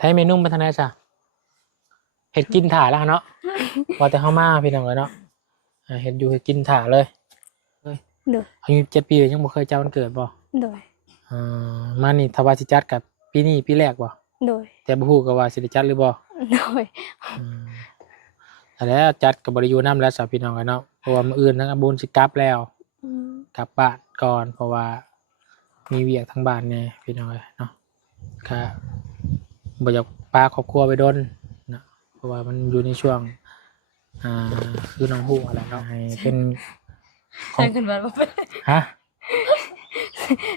ให้เมนูมาทางไหนจ้ะเห็ดกินถ่าแล้วเนาะว่าแต่เข้ามาพี่น้องเลยเนาะเห็ดอยู่เห็ดกินถ่าเลยโดยอายุ7 ปียังบ่เคยเจ้าวันเกิดบ่โดยมานี่ทว่าสิจัดกับปีนี้ปีแรกบ่โดยแต่บ่ฮู้ก็ว่าสิได้จัดหรือบ่โดยอืมแต่แล้วจัดกับบริยูน้ำแล้วสาวพี่น้องกันเนาะเพราะว่ามื้ออื่นทั้งบุญสิกลับแล้วกลับบ้านก่อนเพราะว่ามีเวียกทางบ้านแน่พี่น้องเลยเนาะก็บ่อยากพาครอบครัวไปดนนะเพราะว่ามันอยู่ในช่วงคือน้องฮู้อะไรเนาะให้เป็นขอ ใส่ ง กันบ้านบ่เป็น ฮะ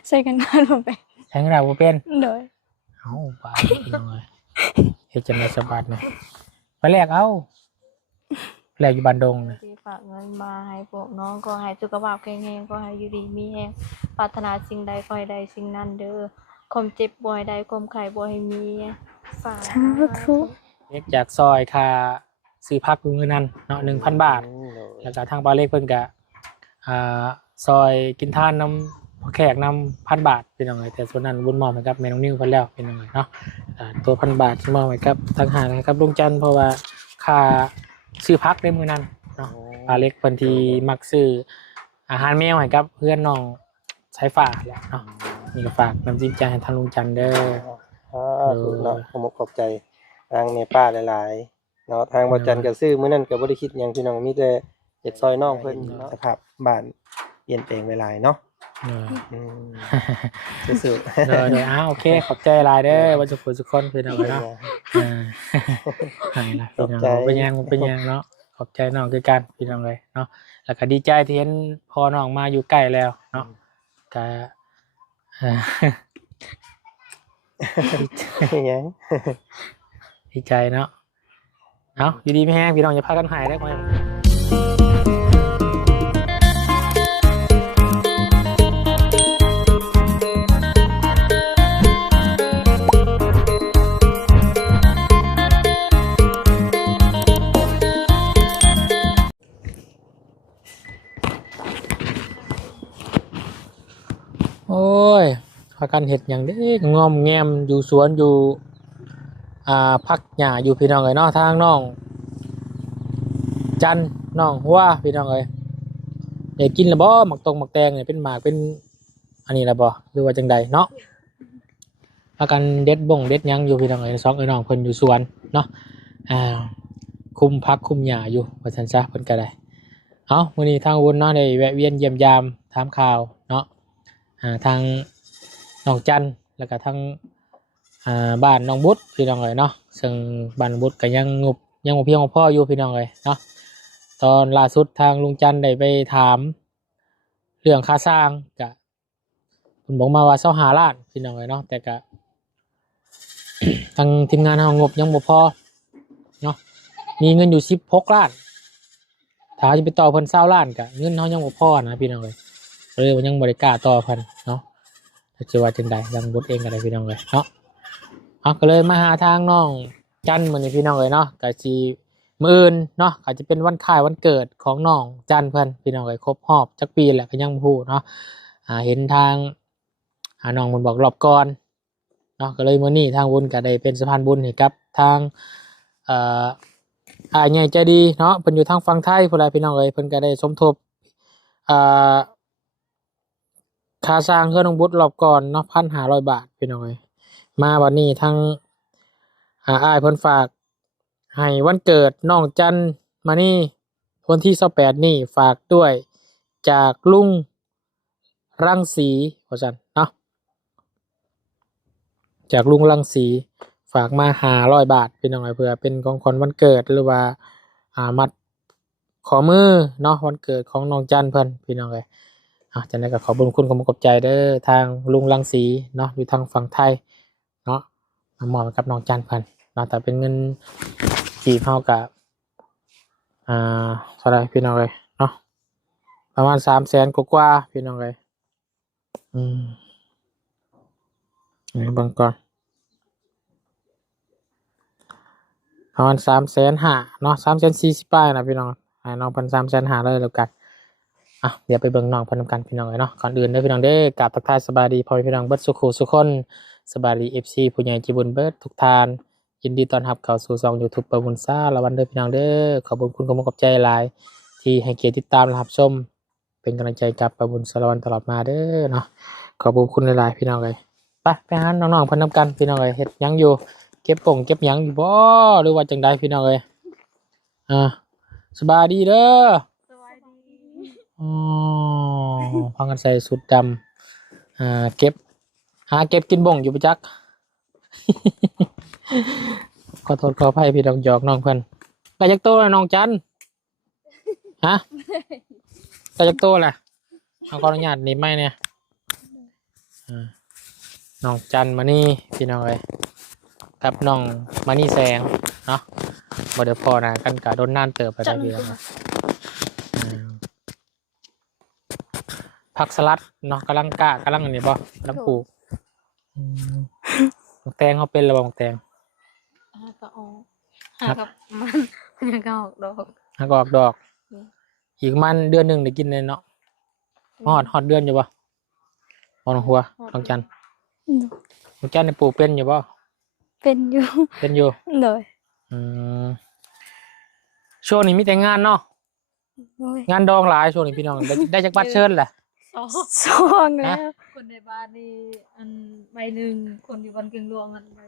ใส่กันบ้านบ่เป็น ใช้เวลาบ่เป็น โดย เอ้าบ้าพี่น้องเลยเฮ็ดจังได๋สบายนะไปแลกเอาแลกอยู่บ้านดงนะ ที่ฝากเงินมาให้พวกน้องก็ให้สุขภาพแข็งแรงก็ให้อยู่ดีมีแรงปรารถนาสิ่งใดขอให้ได้สิ่งนั้นเด้อความเจ็บบ่ให้ได้ความไข้บ่ให้มีสาธุ เรียกจากซอยค่าซื้อพักอยู่มื้อนั้นเนาะ 1,000 บาท แล้วก็ทางบ้านเลขเพิ่นก็อ่าซอยกินทานนำพ่อแขกนำ1,000 บาทพี่น้องเอ้ยแต่ส่วนนั้นบุญมอบให้กับแม่น้องนิวเพิ่นแล้วพี่น้องเอ้ยเนาะตัว1,000 บาทที่มอบให้กับทางหารให้กับลุงจันทร์เพราะว่าค่าซื้อพักในมื้อนั้นเนาะป้าเล็กเพิ่นที่มักซื้ออาหารแมวให้กับเพื่อนน้องสายฟ้าแหละเนาะนี่ก็ฝากน้ำจิ้มใจให้ทางลุงจันทร์เด้อ ถูกเนาะขอบขอบใจทางแม่ป้าหลายๆเนาะทางบ่จันก็ซื้อมื้อนั้นก็บ่ได้คิดหยังพี่น้องมีแต่เฮ็ดซอยน้องเพิ่นเนาะสภาพบ้านเปลี่ยนแปลงไปหลายเนาะอืมสู้ เด้อเด้อโอเคขอบใจหลายเด้อว่าจะคุยทุกคนพี่น้อง ๆ เนาะหายละพี่น้องเป็นยังเนาะขอบใจน้องคือกันพี่น้องเลยเนาะแล้วก็ดีใจที่เห็นพอน้องมาอยู่ใกล้แล้วเนาะก็ หยัง ดีใจเนาะเอาอยู่ดีไม่แห้งพี่น้องอย่าพากันหายได้ไหมโอ้ยพากันเห็ดอย่างเด็กงอมแงมอยู่สวนอยู่พักหญ้าอยู่พี่น้องเลยเนาะทางน้องจันน้องหัวพี่น้องเลยอยากกินละบ่หมักตรงหมักแตงเนี่ยเป็นหมากเป็นอันนี้ละบ่หรือว่าจังใดเนาะพากันเด็ดบ่งเด็ดหยังอยู่พี่น้องเลยสองไอ้น้องเพิ่นอยู่สวนเนาะคุมพักคุมหญ้าอยู่ว่าซั่นซะเพิ่นก็ได้เอามื้อนี้ทางวนเนาะได้แวะเวียนเยี่ยมยามถามข่าวเนาะทางน้องจันแล้วก็ทางบ้านน้องบุตรพี่น้องเลยเนาะซึ่งบ้านน้องบุตรก็ยังบ่เพียงพออยู่พี่น้องเลยเนาะตอนล่าสุดทางลุงจันได้ไปถามเรื่องค่าสร้างก็เพิ่นบอกมาว่า25 ล้านพี่น้องเลยเนาะแต่ก็ ทางทีมงานเฮางบยังบ่พอเนาะมีเงินอยู่16 ล้านถ้าจะไปต่อเพิ่น20 ล้านก็เงินเฮายังบ่พอนะพี่น้องเลยเลยมันยังบ่ได้กล้าต่อเพิ่นเนาะจะว่าจังใดยังบุตรเองก็ได้พี่น้องเลยเนาะก็เลยมาหาทางน้องจันมื้อนี้พี่น้องเลยเนาะก็สิมื้ออื่นเนาะก็จะเป็นวันคล้ายวันเกิดของน้องจันเพิ่นพี่น้องเลยครบรอบจักปีแหละก็ยังบ่ฮู้เนาะเห็นทางน้องเพิ่นบอกรอบก่อนเนาะก็เลยมื้อนี้ทางบุญก็ได้เป็นสะพานบุญให้กับทางใหญ่ใจดีเนาะเพิ่นอยู่ทางฝั่งไทยพุ่นล่ะพี่น้องเอ้ยเพิ่นก็ได้สมทบค่าสร้างเฮือนน้องบุตรรอบก่อนเนาะ1,500 บาทพี่น้องเอ้ยมาวันนี้ทางอ้ายเพิ่นฝากให้วันเกิดน้องจันมานี่วันที่28นี่ฝากด้วยจากลุงรังสีว่าซั่นเนาะจากลุงรังสีฝากมา500 บาทพี่น้องเอ้ยเพื่อเป็นของขวัญวันเกิดหรือว่ามัดขอมือเนาะวันเกิดของน้องจันเพิ่นพี่น้องเอ้ยจากนั้นก็ขอบคุณขอบใจเด้อทางลุงรังสีเนาะอยู่ทางฝั่งไทยเนาะมอบให้กับน้องจันเพิ่นเนาะแต่เป็นเงินกี่เท่ากับเท่าไหร่พี่น้องเอ้ยเนาะประมาณ300,000 กว่าพี่น้องเอ้ยบางก่อนประมาณ350,000เนาะ340,000ป้ายนะพี่น้องให้น้องเพิ่น350,000เลยแล้วกันเดี๋ยวไปเบิ่งน้องเพิ่นนำกันพี่น้องเนาะก่อนอื่นเด้อพี่น้องเด้อกราบทักทายสบายดีพ่อแม่พี่น้องเบิดสุขสุขคน สบายดี FC ผู้ใหญ่ใจบุญเบิดทุกท่านยินดีต้อนรับเข้าสู่ช่อง YouTube ประบุญซ่าละวันเด้อพี่น้องเด้อขอบคุณขอบใจหลายที่ให้เกียรติติดตามรับชมเป็นกำลังใจกับประบุญสารวันตลอดมาเด้อเนาะขอบคุณหลายๆพี่น้องเลยไปหาน้องๆเพิ่นนำกันพี่น้องเอ้ยเฮ็ดหยังอยู่เก็บเก็บหยังอยู่บ่หรือว่าจังใดพี่น้องเอ้ยสบายดีเด้อ สวัสดี อ๋อพังกันใส่สุดดำเก็บหาเก็บกินบ่งอยู่ประจัก ขอโทษขออภัยพี่น้องหยอกน้องเพิ่นไปจักโตแล้วน้องจันฮะไปจักโตแหละเอาขออนุญาตหนี่ไม่เนี่ยน้องจันมานี่พี่น้องเลยกับน้องมานี่แสงเนาะบ่เดี๋ยวพอนะกันกะโดนน่านเติบไปได้พี่น้องผักสลัดเนาะกำลังอันนี้บ่กำลังปลูกหมกแตงเขาเป็นระบหมกแตง หาก็ออกหากับมันยังก็ออกดอก หากออกดอกอีกมันเดือนหนึ่งได้กินเลยเนาะฮอดเดือนอยู่บ่ฮอดหัวน้องจันน้องจันในปลูกเป็นอยู่บ่ เป็นอยู่ เป็นอยู่ เลย อืมช่วงนี้มีแต่งานเนาะ โอ้ย งานดองหลายช่วงนี้พี่น้องได้จากบัตรเชิญแหละ สองแล้ว คนในบ้านนี่อันใบหนึ่งคนอยู่บ้านกึ่งหลวงอันใบ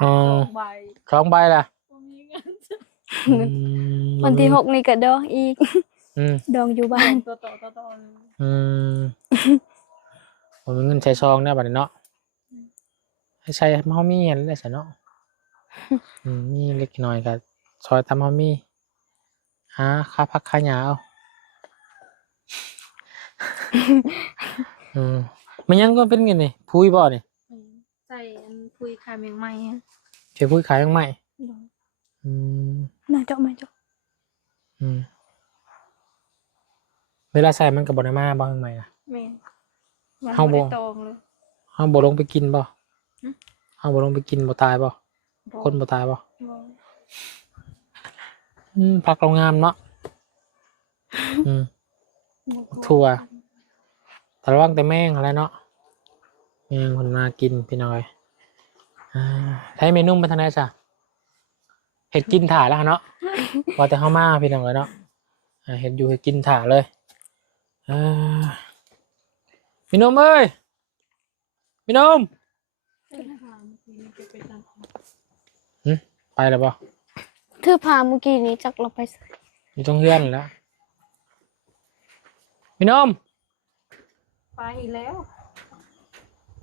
อ๋อ สองใบ 2 ใบล่ะ บ่มีเงิน วันที่6นี่ก็ดองอีก อืม ดองอยู่บ้าน ต่อเลย อืมผมมีเงินใช้ซองเนี่ยบัดนี้เนาะให้ใช้เฮามีอันได้ซะเนาะมีเล็กน้อยก็ซอยตามเฮามีหาค่าพักค่าหยาเอามันยังก็เป็นไงนี่พุยบ่นี่ ใส่อันคุยคายเมียงใหม่ฮะ เชื่อพุยขายยังใหม่อืม น่าเจาะมาเจาะ อืมเวลาใส่มันกับบอได้มาบางใหม่อะ แม่มัน เฮาบ่ บ่ได้ตองเลย เฮาบ่ลงไปกินบ่ หึ เฮาบ่ลงไปกินบ่ตายบ่ บ่ คนบ่ตายบ่ บ่ ผักเรางามเนาะอืม บ่ ถั่วแต่ระวังแต่แมงอะไรเนาะแมงคนมากินพี่น้อยใช้เมนูเป็นทางไหนจ้ะเห็ดกินถ่าแล้วเนาะว่าแต่เฮามาพี่น้องเลยเนาะเห็ดอยู่เห็ดกินถ่าเลยพี่นมเอ้ยพี่นมไปแล้วบ่ คือพาเมื่อกี้นี้จักเราไป อยู่ตรงเฮือนแล้วพี่นม ไปแล้ว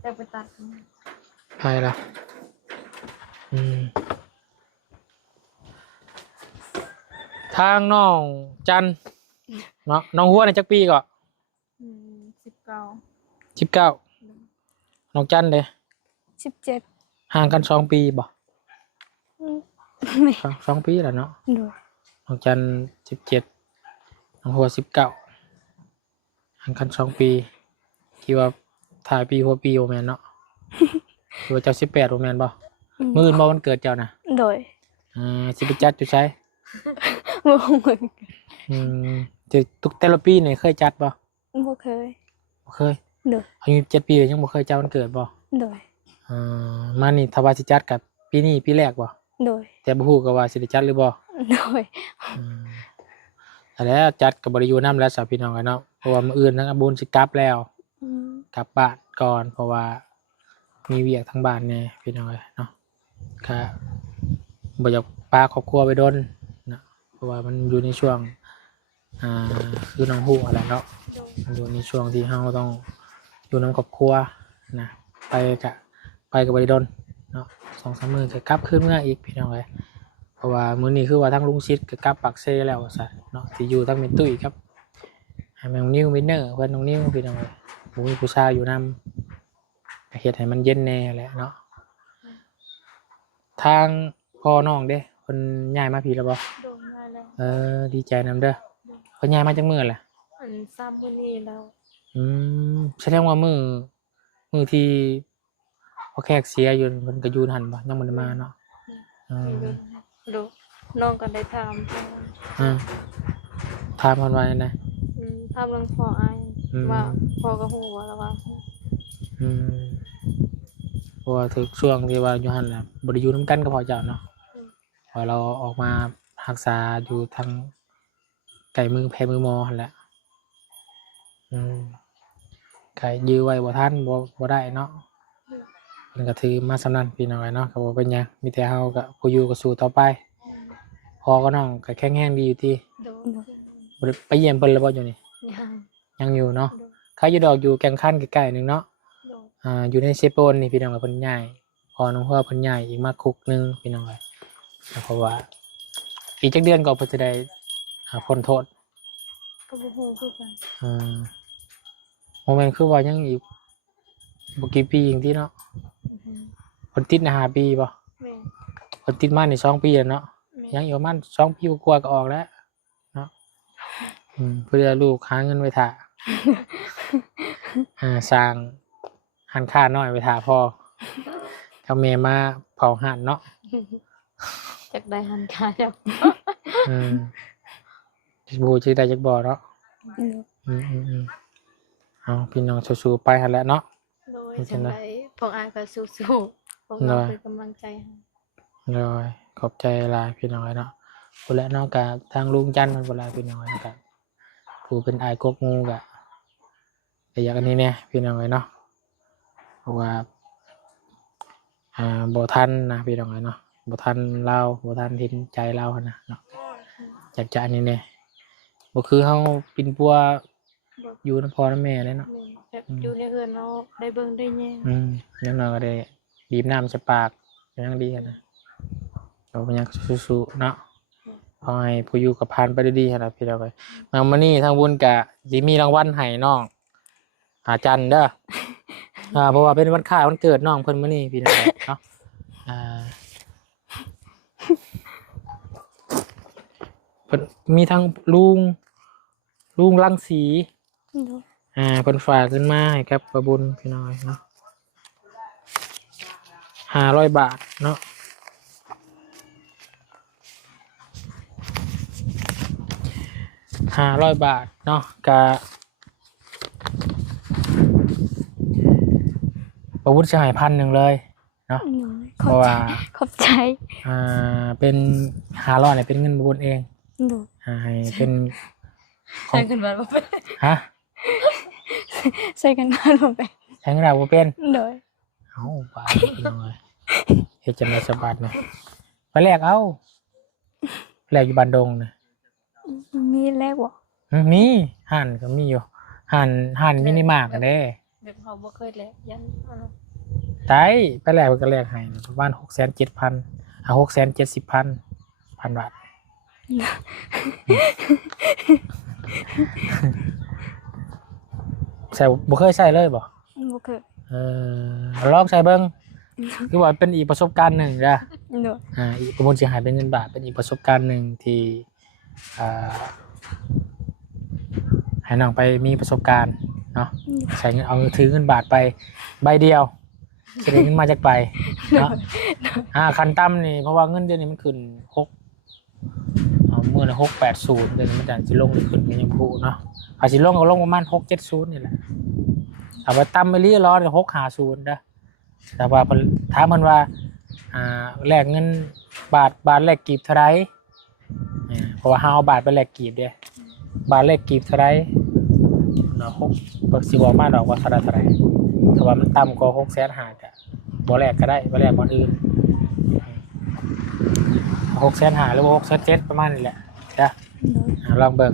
แต่ไปตัด ไปแล้วทางน้องจันเนาะน้องหัวในจักปีก่อน 19 19น้องจันเลย 17 ห่างกัน2 ปีบ่ ไม่ 2 ปีแล้วเนาะ โดย น้องจัน17น้องหัว19ห่างกัน2 ปีคิดว่าถ่ายปีหัวปีโอแมนเนาะคิดว่าเจ้า18โอแมนบ่มื้ออื่นบ่วันเกิดเจ้านะ โดย สิไปจัดอยู่ใช้ บ่เหมือน จะทุกแต่ละปีนี่เคยจัดบ่ บ่เคย บ่เคย โดย อายุ7 ปีเลยยังบ่เคยจัดวันเกิดบ่ โดย มานี่ถ้าว่าสิจัดกับปีนี้ปีแรกบ่ โดย แต่บ่ฮู้ก็ว่าสิได้จัดหรือบ่ โดย แต่แล้วจัดกับบริยูน้ำแล้วสาวพี่น้องกันเนาะเพราะว่ามื้ออื่นทั้งบุญสิกลับแล้วกลับบ้านก่อนเพราะว่ามีเวียกทางบ้านแน่พี่น้องเลยเนาะก็บ่อยากพาครอบครัวไปโดนนะเพราะว่ามันอยู่ในช่วงคือน้องฮู้อะไรเนาะมันอยู่ในช่วงที่เฮาต้องอยู่นำครอบครัวนะไปกับบริโดนเนาะ2-3 มื้อก็กลับคืนเมื่ออีกพี่น้องเลยเพราะว่ามื้อนี้คือว่าทั้งลุงชิดก็กลับปากเซแล้วซะเนาะที่อยู่ทั้งเมนตุ้ยครับให้แมงนิ้ววินเนอร์เพิ่นน้องนิ้วพี่น้องเลยบ่มีผู้ชายอยู่นำเฮ็ดให้มันเย็นแน่แหละเนาะทางพ่อน้องเด้เพิ่นย้ายมาพี่แล้วบ่ โดนได้แล้ว ดีใจนำเด้อเพิ่นย้ายมาจักมื้อแหละ อันซ้ำมื้อนี้แล้ว แสดงว่ามื้อที่พอแขกเสียอยู่เพิ่นก็อยู่หั่นบ่ยังบ่ได้มาเนาะดูน้องก็ได้ถาม ถามเพิ่นว่าจังได๋ ถามเรื่องพ่ออายว่าพ่อก็ฮู้ว่าแล้วว่า เพราะว่าถึงช่วงที่ว่าอยู่หั่นแหละบ่ได้อยู่นํกันกับพ่อเจ้าเนาะพอเราออกมารักษาอยู่ทางไกลมือแพมือหมอหั่นแหละก็ยื้อไว้บ่ทันบ่ได้เนาะเพิ่นก็ถือมาสำนั้นพี่น้องเนาะก็บ่เป็นหยังมีแต่เฮาก็ผู้อยู่ก็สู้ต่อไปพ่อก็น้องก็แข็งแรงดีอยู่ติ โดย บ่ได้ไปเยี่ยมเพิ่นแล้วบ่อยู่นี่ ยัง ยังอยู่เนาะเขาอยู่ดอกอยู่แก่งคันใกล้ๆนึงเนาะ โดย อยู่ในเซโปนนี่พี่น้องเพิ่นย้ายพอน้องเฮือเพิ่นย้ายอีกมาคุกนึงพี่น้องเพราะว่าอีกจักเดือนก็เพิ่นจะได้พ้นโทษ ก็บ่ฮู้คือกัน โมเมนต์คือว่ายังอีกบ่กี่ปีอย่างที่เนาะ อือฮึ เพิ่นติดนะ5 ปีบ่ แม่น เพิ่นติดมานี่2 ปีแล้วเนาะ แม่ ยั น งอีกประมาณ2 ปีกว่าก็ออกแล้วเนาะเพื่อลูกหาเงินไว้ท่า สร้างหันค่าน้อยไว้ท่าพ่อกับแม่มาเผาห่านเนาะ จักได้หันค่าจัก บูชื่อได้จักบ่เนาะ โดย เอาพี่น้องสู้ๆไปหั่นแหละเนาะ โดย เป็นจั จั ง ง ใด ไดพวกอายก็สู้ๆพวกเราเป็นกำลังใจให้ เลยขอบใจหลายพี่น้องเนาะพุ่นแหละเนาะกะทางลุงจันทร์มันพุ่นแหละพี่น้องนะครับผู้เป็นอายกกงูกะแต่อย่างอันนี้เนี่ยพี่น้องเนาะเพราะว่าบ่ทันนะพี่น้องเนาะบ่ทันเล่าบ่ทันทินใจเล่านะเนาะอยากจะอันนี้เนี่ยบ่คือเฮาปินปัว บ่ อยู่นำพ่อนำแม่เลยเนาะ แม่นแบบอยู่ในเฮือนเนาะได้เบิ่งได้แยง อย่างน้อยก็ได้บีบน้ำจะปากอย่างดีนะเราพยายามสู้ๆเนาะขอให้ผู้อยู่กับพานไปได้ดีนะพี่เราไปมามื้อนี้ทางบุญกะสิมีรางวัลให้น้องจันเด้อ เพราะว่าเป็นวันคล้ายวันเกิดน้องเพิ่นมื้อนี้พี่น้องเนาะเพิ่นมีทั้งลุงรังสีเพิ่นฝากขึ้นมาให้กับประบุญพี่น้องเนาะ500 บาทเนาะ500 บาทเนาะกะประวุฒิจะให้1,000เลยเนาะเพราะว่า ขอบใจ เป็น500เนี่ยเป็นเงินประวุฒิเอง โดย ให้เป็นขอ ใช้ ง กันมาบ่เป็น ฮะ ใช้กันมาบ่เป็น ใช้เงินเราบ่เป็น โดย เอ้าบาทพี่น้องเอ้ยเฮ็ดจังได๋สบายเนี่ยไปแลกเอาแลกอยู่บ้านดงน่ะ มีแลกบ่ มีห่านก็มีอยู่ห่านมินิมาร์ทกันเด้ แบบเฮาบ่เคยแลกยันอันนั้น ได้ไปแลกเพิ่นก็แลกให้ประมาณ670,000 670,000 บาทใส่บ่เคยใช้เลยบ่ บ่เคย ลองใช้เบิ่งคือว่าเป็นอีกประสบการณ์หนึ่งจ้ะ โดย อีกประมวลสิหายเป็นเงินบาทเป็นอีกประสบการณ์หนึ่งที่ให้น้องไปมีประสบการณ์เนาะใช้เงินเอาถือเงินบาทไปใบเดียวจะได้เงินมาจากไปเนาะคันต่ำนี่เพราะว่าเงินเดือนนี้มันขึ้นมื้อละ680เดือนนี้มันจะสิลงหรือขึ้นมันยังบ่รู้เนาะอาจสิลงก็ลงประมาณ670นี่แหละถ้าว่าต่ำไปเรื่อยๆเนี่ย650เด้อแต่ว่าถามเพิ่นว่าแลกเงินบาทแลกกีบเท่าไหร่เพราะว่าเฮาเอาบาทไปแลกกีบเด้บาทแลกกีบเท่าไหร่เนาะ6บ่สิบอกมาดอกว่าเท่าไหร่ถ้าว่ามันต่ำกว่า650,000ก็บ่แลกก็ได้บ่แลกบ่อื่น650,000หรือว่า670,000ประมาณนี้แหละจ้ะลองเบิ่ง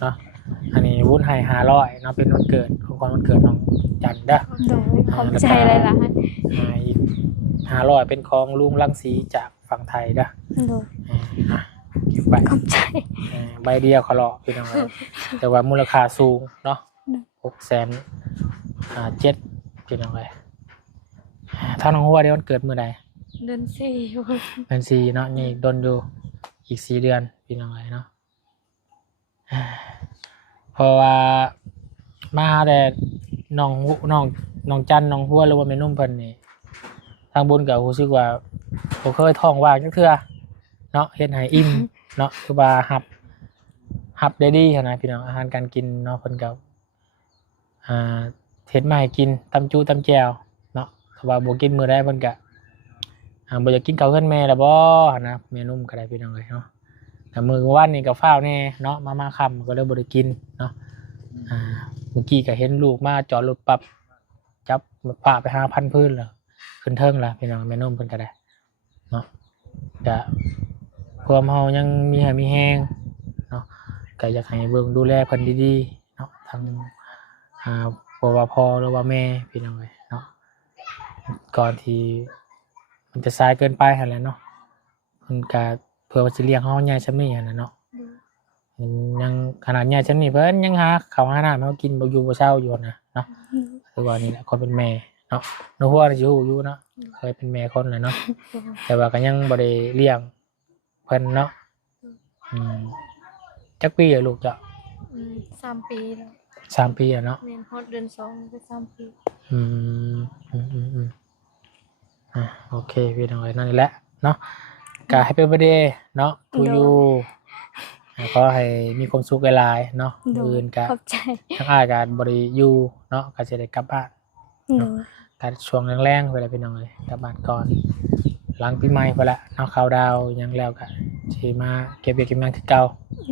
เนาะอันนี้วุ้นให้500เนาะเป็นวันเกิดของขวัญวันเกิดน้องจันเด้อ โดยขอบใจหลาย อีก500เป็นของลุงรังสีจากฝั่งไทยนะ ๆโดย ใบ ขอบใจ ใบเดียวเขาเลาะพี่น้องเลยแต่ว่ามูลค่าสูงเนาะ607,000พี่น้องเลยถ้าน้องหัวเดี๋ยวมันเกิดมื้อใด เดือน4อยู่ เดือน4เนาะนี่ดนอยู่อีก4 เดือนพี่น้องเลยเนาะเพราะว่ามาแต่น้องจันน้องหัวหรือว่าแม่นุ่มเพิ่นนี่ทางบุญก็รู้สึกว่าบ่เคยท้องว่างจักเทื่อเนาะเฮ็ดให้อิ่มเนาะคือว่าหับได้ดีขนาดพี่น้องอาหารการกินเนาะเพิ่นก็เฮ็ดมาให้กินตำจูตำแจ่วเนาะ ถ้าว่าบ่กินมื้อใดเพิ่นก็บ่อยากกินข้าวเฮือนแม่แล้วบ่นะแม่นุ่มก็ได้พี่น้องเอ้ยเนาะแต่มื้อวานนี้ก็ฟ้าวแน่เนาะมาค่ำก็เลยบ่ได้กินเนาะเมื่อกี้ก็เห็นลูกมาจอดรถปั๊บจับพาไปหาพันธุ์พื้นแล้วขึ้นเทิงแล้วพี่น้องแม่นุ่มเพิ่นก็ได้เนาะก็ความเฮายังมีให้มีแฮงเนาะก็อยากให้เบิ่งดูแลเพิ่นดีๆเนาะทั้งบ่ว่าพ่อหรือว่าแม่พี่น้องเอ้ยเนาะก่อนที่มันจะสายเกินไปหั่นแหละเนาะมันก็เพื่อว่าสิเลี้ยงเฮาใหญ่ซำนี้หั่นน่ะเนาะยังขนาดใหญ่ซำนี้เพิ่นยังหาข้าวหาน้ำให้เฮากินบ่อยู่บ่เช้าอยู่นะเนาะคือว่านี่แหละคนเป็นแม่เนาะน้องฮัวนี่สิฮู้อยู่เนาะเคยเป็นแม่คนแหละเนาะแต่ว่าก็ยังบ่ได้เลี้ยงเพิ่นเนาะจักปีอะลูกจ้ะ3 ปีแล้ว 3 ปีอะเนาะ แม่นฮอดเดือน2ก็3 ปีอืมโอเคพี่น้องเอ้ยนั่นนี่แหละเนาะก็ให้เป็นประเดเนาะทูยูก็ให้มีความสุขหลายๆเนาะอื่นก็ ขอบใจ ทั้งอ้ายก็บ่ได้อยู่เนาะก็สิได้กลับบ้าน โดย ก็ช่วงแรงๆเวลาพี่น้องเอ้ยกลับบ้านก่อนหลังปีใหม่พุ่นละเนาะเข้าดาวยังแล้วก็สิมาเก็บเวียกเก็บงานคือเก่า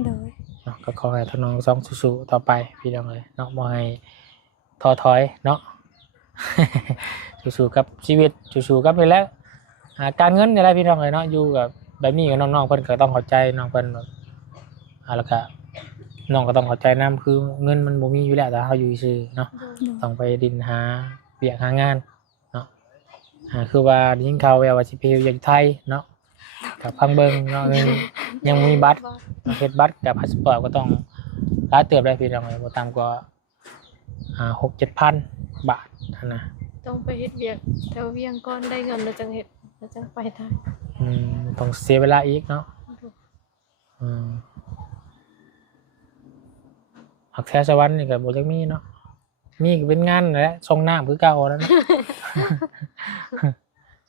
โดย เนาะก็ขอให้ทั้งน้องสองสู้ๆต่อไปพี่น้องเอ้ยเนาะบ่ให้ท้อถอยเนาะ สู้ๆกับชีวิตสู้ๆกับนี่แหละการเงินนี่แหละพี่น้องเอ้ยเนาะอยู่กับแบบนี้กับน้องๆเพิ่นก็ต้องเข้าใจน้องเพิ่นแล้วก็น้องก็ต้องเข้าใจนำคือเงินมันบ่มีอยู่แล้วแต่เฮาอยู่ซื่อเนาะต้องไปดิ้นหาเวียกหางานเนาะคือว่าได้ยินข่าวแววว่าสิไปอยู่อยู่ไทยเนาะกับพังเบิ่งเนาะยังมีบัตรเฮ็ดบัตรกับพาสปอร์ตก็ต้องหลายเติบได้พี่น้องเอ้ยบ่ต่ำกว่า6-7,000 บาทนะ ต้องไปเฮ็ดเวียกแถวเวียงก่อนได้เงินแล้วจังเฮ็ดแล้วจังไปได้ ต้องเสียเวลาอีกเนาะหักแท้สวรรค์นี่ก็บ่จักมีเนาะมีก็เป็นงานนั่นแหละส่งน้ำคือเก่าแล้วเนาะ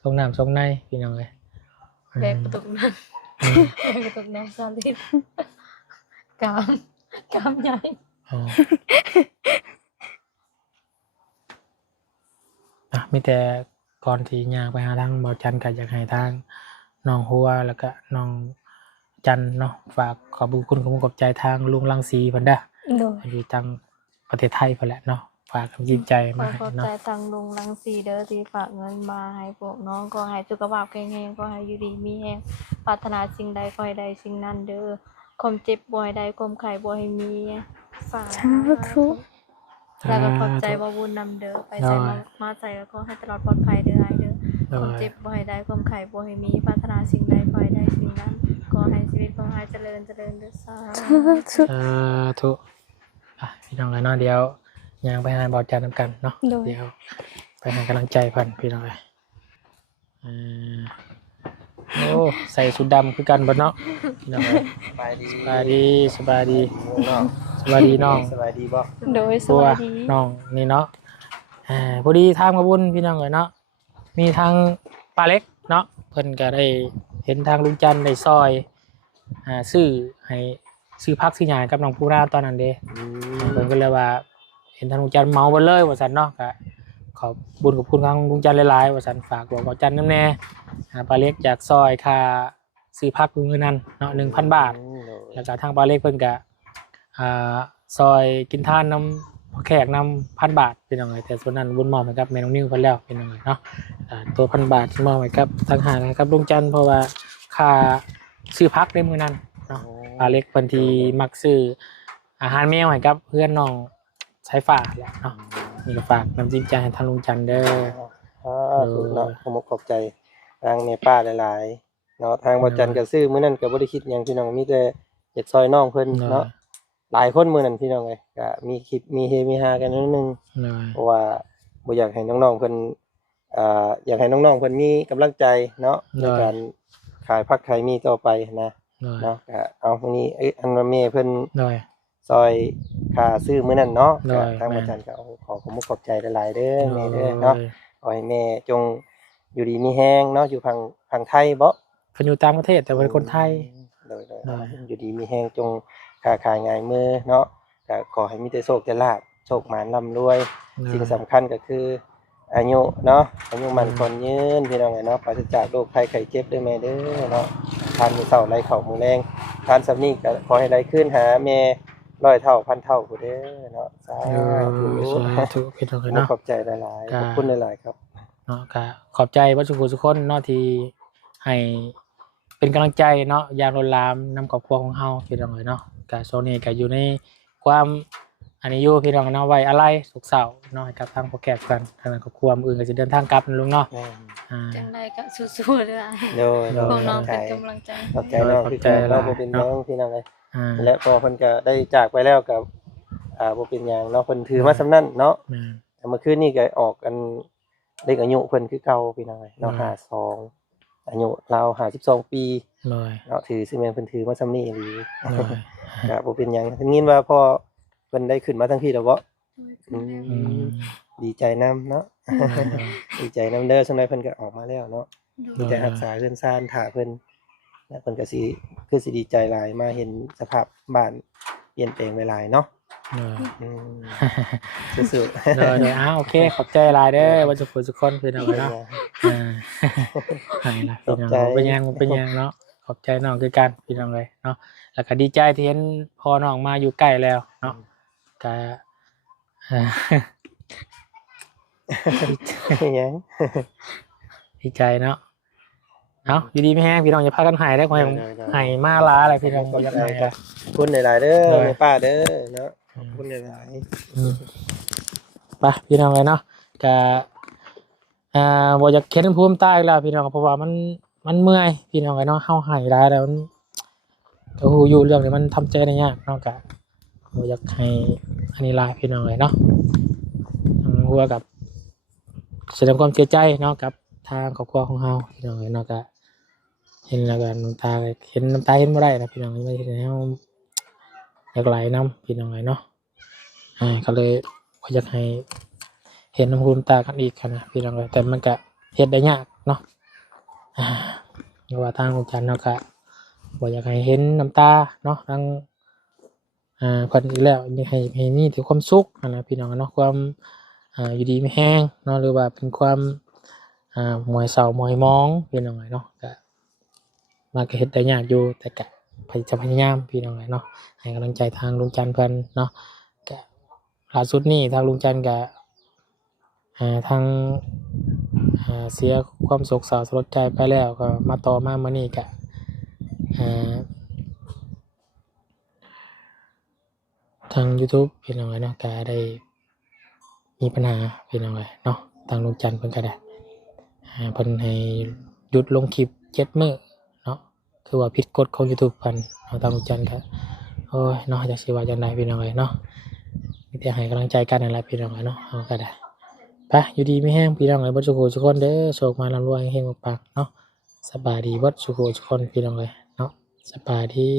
ส่งน้ำส่งในพี่น้องเอ้ย แบกกระตุกนั้นแบกกระตุกน้ำซาลิดกามใหญ่ อ๋อมีแต่ก่อนที่ย่างไปหาทางบ่าวจันก็อยากให้ทางน้องหัวแล้วก็น้องจันเนาะฝากขอบคุณขอบใจทางลุงรังสีเพิ่นเด้อ โดย อยู่ทางประเทศไทยเพิ่นแหละเนาะฝากกำลังใจ ข มา อ ให้ ขอบใจ เนาะ ทางลุงรังสีเด้อที่ฝากเงินมาให้พวกน้องก็ให้สุขภาพแข็งแรงก็ให้อยู่ดีมีแรงปรารถนาสิ่งใดขอให้ได้สิ่งนั้นเด้อความเจ็บบ่ให้ได้ความไข้บ่ให้มีสาธุแล้วก็ขอบใจบ่บุญนำเด้อไปใส่มาใส่แล้วก็ให้ตลอดปลอดภัยเด้ออ้ายเด้อความเจ็บบ่ให้ได้ความไข้บ่ให้มีปรารถนาสิ่งใดขอให้ได้สิ่งนั้นขอให้ชีวิตของอ้ายเจริญเด้อสาธุ พี่น้องเลยเนาะเดี๋ยวย่างไปหาบ่าวจันนำกันเนาะเดี๋ยวไปให้กำลังใจเพิ่นพี่น้องเอ้ยโอ้ใส่ชุดดำคือกันบ่เนาะพี่น้องเอ้ย สบายดี สบายดีสบายดี น้อง สบายดีน้อง สบายดีบ่ โดยส ตัว วัสดี น้องนี่เนาะพอดีทางมาบุญพี่น้องเลยเนาะมีทางป้าเล็กเนาะเพิ่นก็ได้เห็นทางลุงจันทร์ได้ซอยซื้อให้ซื้อพักซื้อหยังกับน้องผู้ราตอนนั้นเด้เพิ่นก็เลยว่าเห็นทางลุงจันทร์เมาเบิดเลยว่าซั่นเนาะก็ขอบบุญขอบคุณทางลุงจันทร์หลายๆว่าซั่นฝากบอกบ่าวจันทร์นำแน่ป้าเล็กจากซอยค่าซื้อพักมื้อนั้นเนาะ 1,000 บาท แล้วก็ทางป้าเล็กเพิ่นก็ซอยกินทานนำพ่อแขกนำ1,000 บาทพี่น้องเอ้ยแต่ส่วนนั้นบุญมอบให้กับแม่น้องนิ้วเพิ่นแล้วพี่น้องเอ้ยเนาะตัว1,000 บาทที่มอบให้กับทางหารนะครับลุงจันทร์เพราะว่าค่าซื้อพักในมื้อนั้นเนาะป้าเล็กเพิ่นที่มักซื้ออาหารแมวให้กับเพื่อนน้องสายฟ้าแหละเนาะนี่ก็ฝากน้ำจิ้มใจให้ทางลุงจันทร์เด้อ เนาะขอบใจทางแม่ป้าหลายๆเนาะทางบ่จันก็ซื้อมื้อนั้นก็บ่ได้คิดหยังพี่น้องมีแต่เฮ็ดซอยน้องเพิ่นเนาะหลายคนมื้อนั้นพี่น้องเอ้ยก็มีคลิปมีเฮมีฮากันนิดนึงเพราะว่าบ่อยากให้น้องๆเพิ่นอยากให้น้องๆเพิ่นมีกำลังใจเนาะในการขายผักขายมีต่อไปนะเนาะก็เอามื้อนี้อันว่าแม่เพิ่นซอยค่าซื้อมื้อนั้นเนาะทางบ่จันก็ขอขอบใจหลายๆเด้อแม่เด้อเนาะขอให้แม่จงอยู่ดีมีแฮงเนาะอยู่พังไทยบ่ เพิ่นอยู่ต่างประเทศแต่เป็นคนไทย โดยอยู่ดีมีแฮงจงค้าขายง่ายมือเนาะก็ขอให้มีแต่โชคแต่ลาภโชคหมานร่ำรวยสิ่งสำคัญก็คือ อายุเนาะอายุมันคนยืนพี่น้องเนาะปราศจากโรคภัยไข้เจ็บด้วยแม่เด้อเนาะทานมื้อเช้าไรเข้ามื้อแรงทานสำนี้ก็ขอให้ได้ขึ้นหาแม่ร้อยเท่าพันเท่าผู้เด้อเนาะสาธุ สาธุพี่น้องเนาะ ขอบใจหลายๆขอบคุณหลายๆครับ เนาะก็ขอบใจวัชกุทุกคนเนาะที่ให้เป็นกำลังใจเนาะยามลนลามนำครอบครัวของเฮาพี่น้องเนาะก็โซนี้ก็อยู่ในความอันนี้อยู่พี่น้องเนาะไว้อะไรสุขเศร้าเนาะให้กับทางพ่อแก่กันทางครอบครัวมื้ออื่นก็สิเดินทางกลับนะลุงเนาะจังใดก็สู้ๆเด้อ โดย พวกน้องเป็นกำลังใจ ขอบใจน้องพี่เราบ่เป็นน้องพี่น้องเลย อ่า และพอเพิ่นก็ได้จากไปแล้วกับบ่เป็นหยังเนาะเพิ่นถือมาสำนั้นเนาะ แม่น แต่เมื่อคืนนี้ก็ออกกันเด็กอายุเพิ่นคือเก่าพี่น้องเลยเนาะ52อายุราว52 ปี เลย เนาะถือซิเมนเพิ่นถือมาสำนี้อีหลี เลย ก็บ่เป็นหยังเพิ่นยินว่าพอเพิ่นได้ขึ้นมาทั้งพี่แล้วบ่ อืม ดีใจนํเนาะ ดีใจนํเด้อสำหรับเพิ่นก็ออกมาแล้วเนาะ มีแต่รักษาเพื่อนซ่านถ่าเพิ่นแล้วเพิ่นก็สิคือสิดีใจหลายมาเห็นสภาพบ้านเปลี่ยนแปลงไปหลายเนาะ เลย อืมสู้ๆ เลยอ้าวโอเคขอบใจหลายเด้อวัชกุทุกคนพี่น้องเนาะอ่าให้ละพี่น้องบ่เป็นหยังบ่เป็นหยังเนาะขอบใจน้องคือกันพี่น้องเลยเนาะแล้วก็ดีใจที่เห็นพอน้องมาอยู่ใกล้แล้วเนาะก็อ่า ยัง ดีใจเนาะเอาอยู่ดีไม่แห้งพี่น้องอย่าพากันหายได้คอยหายมาล้าอะไรพี่น้องอย่าหาย ข ละ อบคุณหลายๆเด้อแม่ป้าเด้อเนาะขอบคุณหลาย ไปพี่น้องเลยเนาะก็บ่อยากเข็นภูมิใต้แล้วพี่น้องเพราะว่ามันเมื่อยพี่น้องเลยเนาะเฮาหายได้แล้วมันก็ฮู้อยู่เรื่องนี้มันทำใจได้ยากเนาะก็บ่อยากให้อันนี้ลาพี่น้องเลยเนาะหัวกับแสดงความเสียใจเนาะกับทางครอบครัวของเฮาพี่น้องเลยเนาะก็เห็นแล้วก็น้ำตาเห็นน้ำตาเห็นบ่ได้นะพี่น้องไม่เห็นแล้วอยากไหลน้ำพี่น้องเลยเนาะก็เลยอยากให้เห็นน้ำหูน้ำตากันอีกค่ะนะพี่น้องเลยแต่มันก็เฮ็ดได้ยากเนาะเพราะว่าทางลุงจันทร์เนาะก็บ่อยากให้เห็นน้ำตาเนาะทั้งเพิ่นอีกแล้วอยากให้มีแต่ความสุขนะพี่น้องเนาะความอยู่ดีไม่แห้งเนาะหรือว่าเป็นความหมอยเศร้าหมอยมองพี่น้องเนาะก็มันก็เฮ็ดได้ยากอยู่แต่ก็พยายามพี่น้องเนาะให้กำลังใจทางลุงจันทร์เพิ่นเนาะก็ล่าสุดนี้ทางลุงจันทร์ก็ทางเสียความโศกเศร้าสลดใจไปแล้วก็มาต่อมามื้อนี้ก็ทาง YouTube พี่น้องเนาะก็ได้มีปัญหาพี่น้องเนาะทางลุงจันทร์เพิ่นก็ได้เพิ่นให้หยุดลงคลิป7 มื้อเนาะคือว่าผิดกฎของ YouTube เพิ่นทางลุงจันทร์ก็โอ้ยเนาะจักสิว่าจังได๋พี่น้องเนาะมีแต่ให้กำลังใจกันนั่นแหละพี่น้องเนาะเฮาก็ได้ไปอยู่ดีไม่แห้งพี่น้องบ่ทุกคนทุกคนเด้อโชคมาร่ำรวยเฮงปังๆเนาะสบายดีเบิดทุกคนทุกคนพี่น้องเนาะสบายดี